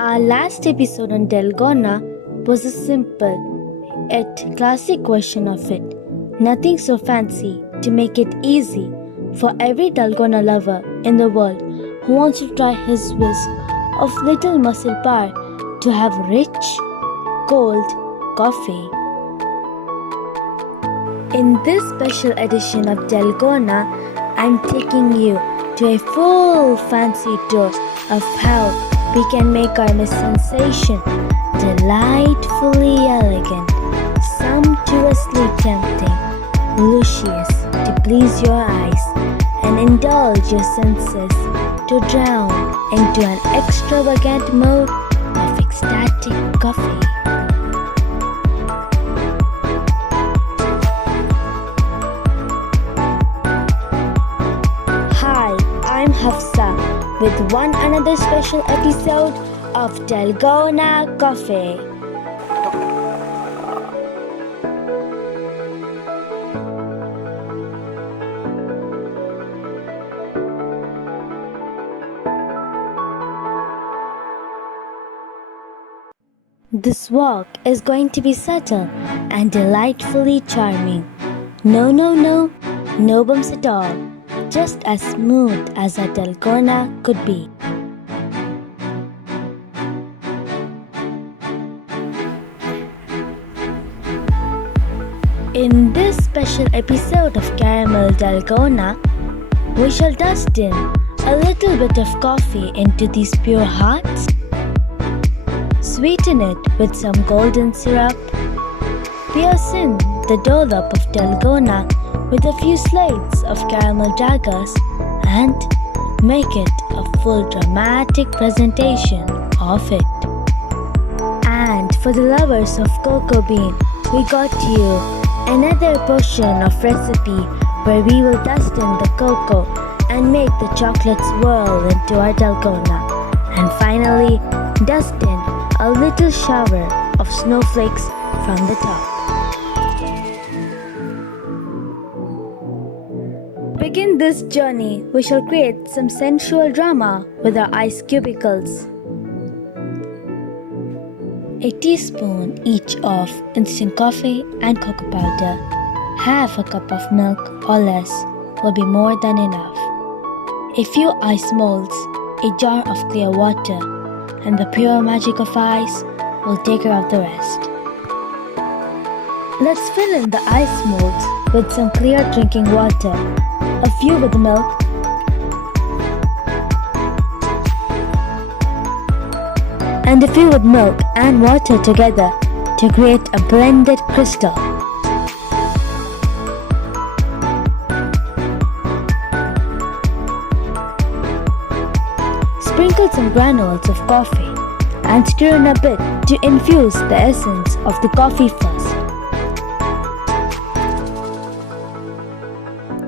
Our last episode on Dalgona was a simple yet classic version of it. Nothing so fancy to make it easy for every Dalgona lover in the world who wants to try his whisk of little muscle power to have rich, cold coffee. In this special edition of Dalgona, I'm taking you to a full fancy tour of how we can make our Miss Sensation delightfully elegant, sumptuously tempting, luscious to please your eyes and indulge your senses to drown into an extravagant mode of ecstatic coffee. Hi, I'm Hafsa with one another special episode of Dalgona Coffee. This walk is going to be subtle and delightfully charming. No bumps at all. Just as smooth as a Dalgona could be. In this special episode of Caramel Dalgona, we shall dust in a little bit of coffee into these pure hearts, sweeten it with some golden syrup, pierce in the dollop of Dalgona with a few slices of caramel daggers and make it a full dramatic presentation of it. And for the lovers of cocoa bean, we got you another portion of recipe where we will dust in the cocoa and make the chocolate swirl into our Dalgona. And finally, dust in a little shower of snowflakes from the top. Begin this journey, we shall create some sensual drama with our ice cubicles. A teaspoon each of instant coffee and cocoa powder. Half a cup of milk or less will be more than enough. A few ice molds, a jar of clear water, and the pure magic of ice will take care of the rest. Let's fill in the ice molds with some clear drinking water, a few with milk, and a few with milk and water together to create a blended crystal. Sprinkle some granules of coffee and stir in a bit to infuse the essence of the coffee first.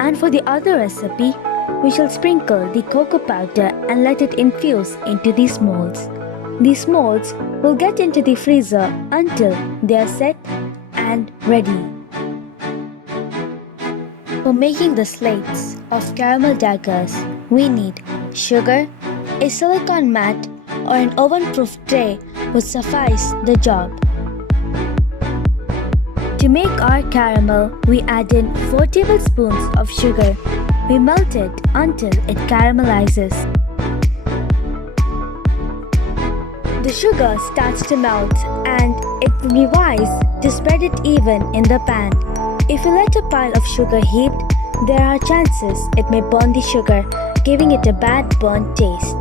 And for the other recipe, we shall sprinkle the cocoa powder and let it infuse into these molds. These molds will get into the freezer until they are set and ready. For making the slates of caramel daggers, we need sugar, a silicone mat, or an oven-proof tray would suffice the job. To make our caramel, we add in 4 tablespoons of sugar. We melt it until it caramelizes. The sugar starts to melt and it will be wise to spread it even in the pan. If you let a pile of sugar heaped, there are chances it may burn the sugar, giving it a bad burnt taste.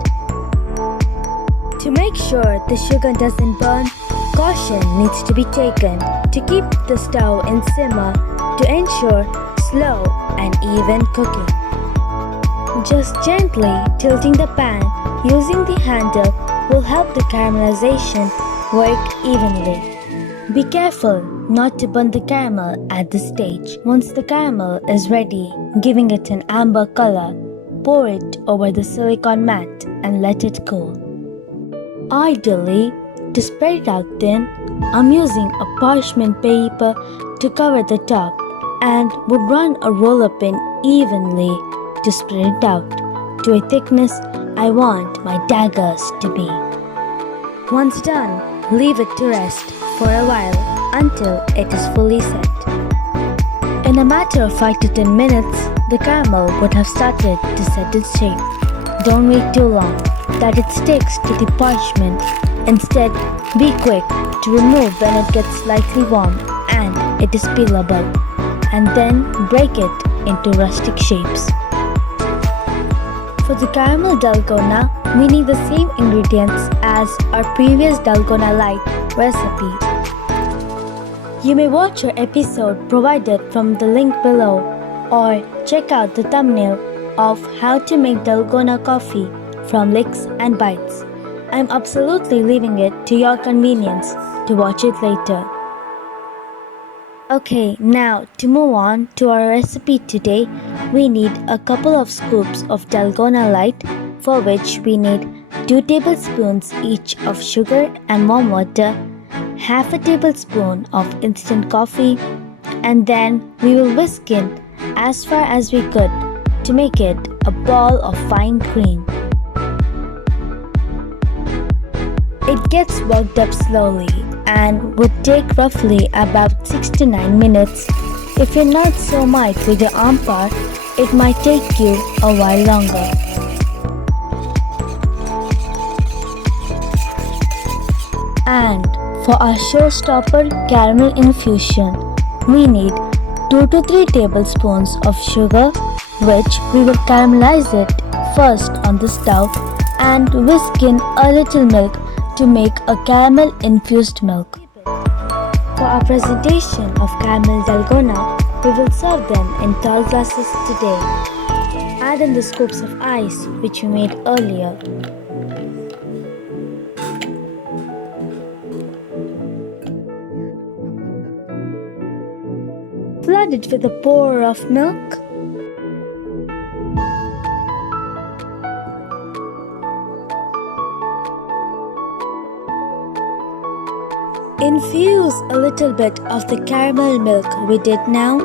To make sure the sugar doesn't burn, caution needs to be taken to keep the stove in simmer to ensure slow and even cooking. Just gently tilting the pan using the handle will help the caramelization work evenly. Be careful not to burn the caramel at this stage. Once the caramel is ready, giving it an amber color, pour it over the silicone mat and let it cool. Ideally, to spread it out thin, I'm using a parchment paper to cover the top and would run a roller pin evenly to spread it out to a thickness I want my daggers to be. Once done, leave it to rest for a while until it is fully set. In a matter of 5 to 10 minutes, the caramel would have started to set its shape. Don't wait too long that it sticks to the parchment. Instead, be quick to remove when it gets slightly warm and it is peelable, and then break it into rustic shapes. For the caramel dalgona, we need the same ingredients as our previous dalgona lite recipe. You may watch our episode provided from the link below or check out the thumbnail of how to make Dalgona coffee from Licks and Bites. I'm absolutely leaving it to your convenience to watch it later. Okay, now to move on to our recipe today, we need a couple of scoops of Dalgona Lite, for which we need 2 tablespoons each of sugar and warm water, half a tablespoon of instant coffee, and then we will whisk in as far as we could to make it a ball of fine cream. It gets worked up slowly and would take roughly about 6 to 9 minutes. If you're not so might with your arm power, it might take you a while longer. And for our showstopper caramel infusion, we need 2 to 3 tablespoons of sugar, which we will caramelize it first on the stove and whisk in a little milk to make a caramel infused milk. For our presentation of caramel dalgona, we will serve them in tall glasses today. Add in the scoops of ice which we made earlier. Flood it with a pour of milk. Infuse a little bit of the caramel milk we did now.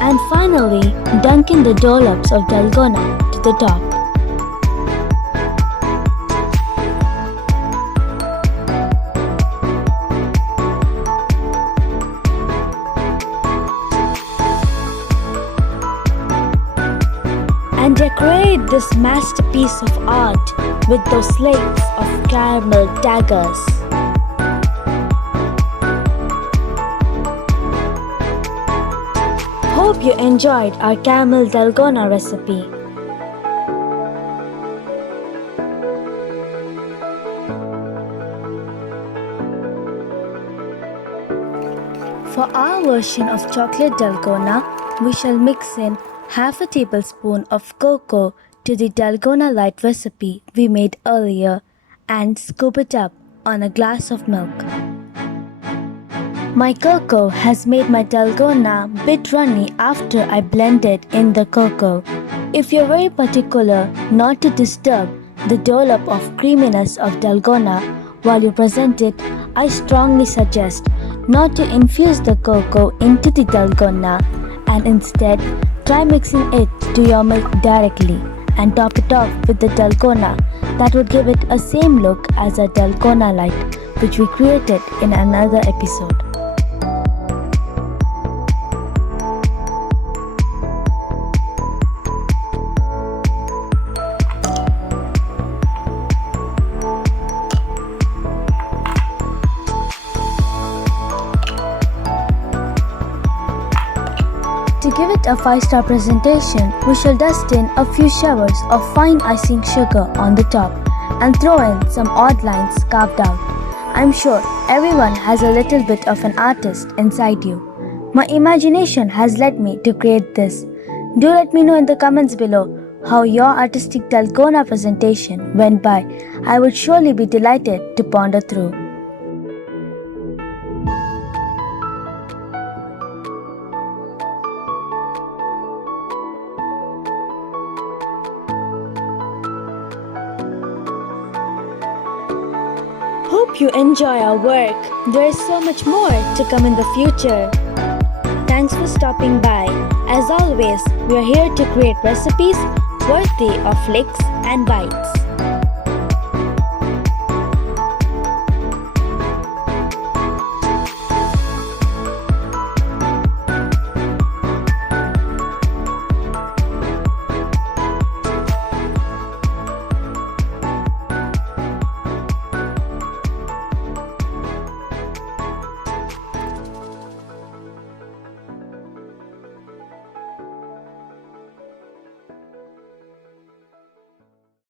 And finally, dunk in the dollops of Dalgona to the top. And decorate this masterpiece of art with those slits of caramel daggers. Hope you enjoyed our caramel dalgona recipe. For our version of chocolate dalgona, we shall mix in half a tablespoon of cocoa to the Dalgona Lite recipe we made earlier and scoop it up on a glass of milk. My cocoa has made my Dalgona bit runny after I blended in the cocoa. If you're very particular not to disturb the dollop of creaminess of Dalgona while you present it, I strongly suggest not to infuse the cocoa into the Dalgona and instead try mixing it to your milk directly and top it off with the Dalgona. That would give it a same look as a Dalgona Lite, which we created in another episode. To give it a 5-star presentation, we shall dust in a few showers of fine icing sugar on the top and throw in some odd lines carved out. I'm sure everyone has a little bit of an artist inside you. My imagination has led me to create this. Do let me know in the comments below how your artistic Dalgona presentation went by. I would surely be delighted to ponder through. Hope you enjoy our work. There is so much more to come in the future. Thanks for stopping by. As always, we are here to create recipes worthy of licks and bites.